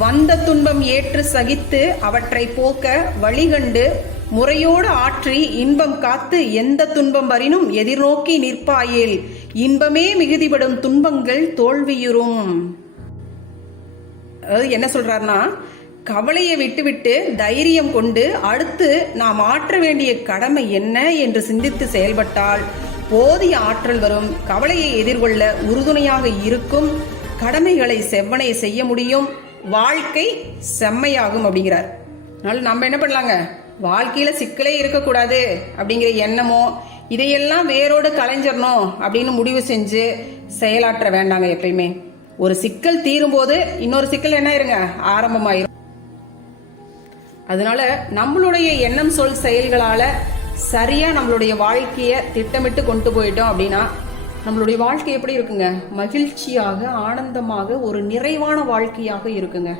வந்த துன்பம் ஏற்று சகித்து அவற்றை போக்க வழிகண்டு முறையோடு ஆற்றி இன்பம் காத்து எந்த துன்பம் வரினும் எதிர்நோக்கி நிற்பாயேல் இன்பமே மிகுதிப்படும் துன்பங்கள் தோல்வியுறும். என்ன சொல்றாருன்னா, கவலையை விட்டுவிட்டு தைரியம் கொண்டு அடுத்து நாம் ஆற்ற வேண்டிய கடமை என்ன என்று சிந்தித்து செயல்பட்டால் போதிய ஆற்றல் வரும். கவலையை எதிர்கொள்ள உறுதுணையாக இருக்கும். கடமைகளை செவ்வனை செய்ய முடியும். வாழ்க்கை செம்மையாகும் அப்படிங்கிறார். அதனால நம்ம என்ன பண்ணலாங்க, வாழ்க்கையில சிக்கலே இருக்கக்கூடாது அப்படிங்கிற எண்ணமோ இதையெல்லாம் வேரோடு கலைஞ்சிடணும் அப்படின்னு முடிவு செஞ்சு செயலாற்ற வேண்டாங்க. எப்பயுமே ஒரு சிக்கல் தீரும் போது இன்னொரு சிக்கல் என்ன ஆயிருங்க, ஆரம்பமாயிரும். அதனால நம்மளுடைய எண்ணம் சொல் செயல்களால சரியா நம்மளுடைய வாழ்க்கையை திட்டமிட்டு கொண்டு போயிட்டோம் அப்படின்னா நம்மளுடைய வாழ்க்கை எப்படி இருக்குங்க, மகிழ்ச்சியாக ஆனந்தமாக ஒரு நிறைவான வாழ்க்கையாக இருக்குங்க.